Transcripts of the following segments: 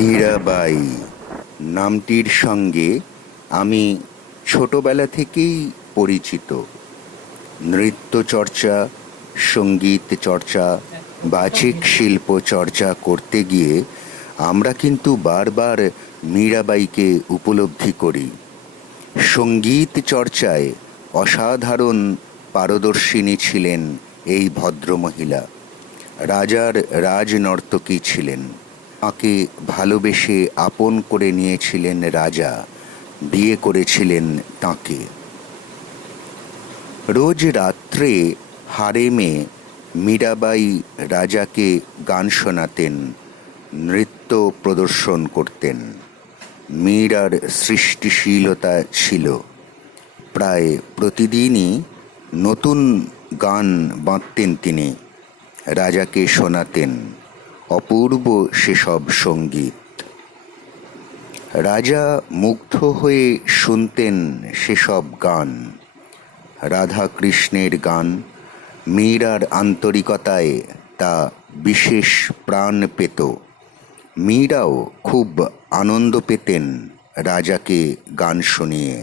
মীরাবাই নামটির সঙ্গে আমি ছোটবেলা থেকেই পরিচিত। নৃত্য চর্চা সংগীত চর্চা বাচিক শিল্প চর্চা করতে গিয়ে আমরা কিন্তু বারবার মীরাবাইকে উপলব্ধি করি। সংগীত চর্চায় অসাধারণ পারদর্শিনী ছিলেন এই ভদ্রমহিলা। রাজার রাজনর্তকী ছিলেন। তাকে ভালোবেসে আপন করে নিয়েছিলেন রাজা, বিয়ে করেছিলেন তাকে। রোজ রাত্রে হারেমে মীরাবাই রাজাকে গান শোনাতেন, নৃত্য প্রদর্শন করতেন। মীরার সৃষ্টিশীলতা ছিল। প্রায় প্রতিদিনই নতুন গান বাঁধতেন তিনি, রাজাকে শোনাতেন। অপূর্ব সেসব সংগীত। রাজা মুগ্ধ হয়ে শুনতেন সেসব গান। রাধা কৃষ্ণের গান মীরার আন্তরিকতায় তা বিশেষ প্রাণ পেত। মীরাও খুব আনন্দ পেতেন রাজাকে গান শুনিয়ে।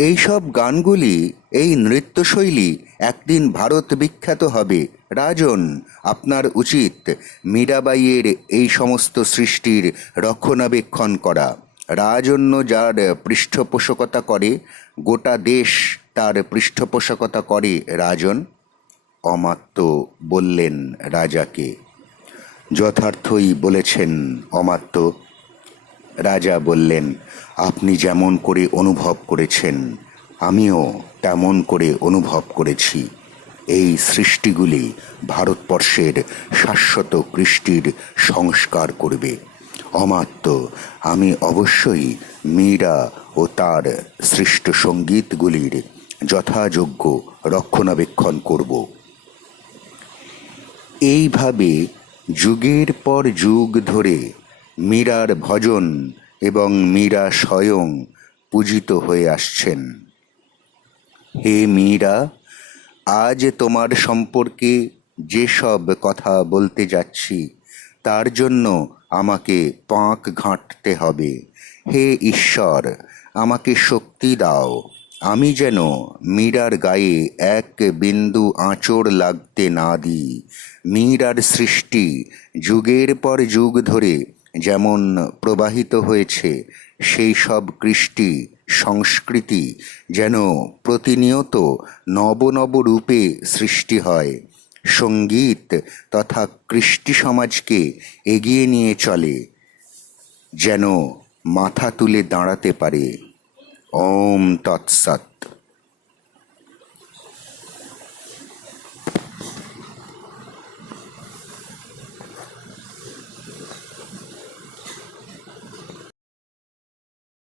এইসব গানগুলি, এই নৃত্যশৈলী একদিন ভারত বিখ্যাত হবে। রাজন, আপনার উচিত মীরাবাইয়ের এই সমস্ত সৃষ্টির রক্ষণাবেক্ষণ করা। রাজন্য যার পৃষ্ঠপোষকতা করে, গোটা দেশ তার পৃষ্ঠপোষকতা করে রাজন। অমাত্য বললেন রাজাকে। যথার্থই বলেছেন অমাত্য। রাজা বললেন, আপনি যেমন করে অনুভব করেছেন, আমিও তেমন করে অনুভব করেছি। এই সৃষ্টিগুলি ভারতবর্ষের শাশ্বত কৃষ্টির সংস্কার করবে। অমাত্য আমি অবশ্যই মীরা ও তার সৃষ্ট সঙ্গীতগুলির যথাযোগ্য রক্ষণাবেক্ষণ করব। এইভাবে যুগের পর যুগ ধরে মীরার ভজন এবং মীরা স্বয়ং পূজিত হয়ে আসছেন। হে মীরা, আজ তোমার সম্পর্কে যেসব কথা বলতে যাচ্ছি, তার জন্য আমাকে পাঁক ঘাঁটতে হবে। হে ঈশ্বর, আমাকে শক্তি দাও। আমি যেন মীরার গায়ে এক বিন্দু আঁচড় লাগতে না দিই। মীরার সৃষ্টি যুগের পর যুগ ধরে যেমন প্রবাহিত হয়েছে, সেই সব কৃষ্টি, সংস্কৃতি যেন প্রতিনিয়ত নব নব রূপে সৃষ্টি হয়। সংগীত তথা কৃষ্টি সমাজকে এগিয়ে নিয়ে চলে, যেন মাথা তুলে দাঁড়াতে পারে। ওম তৎসৎ।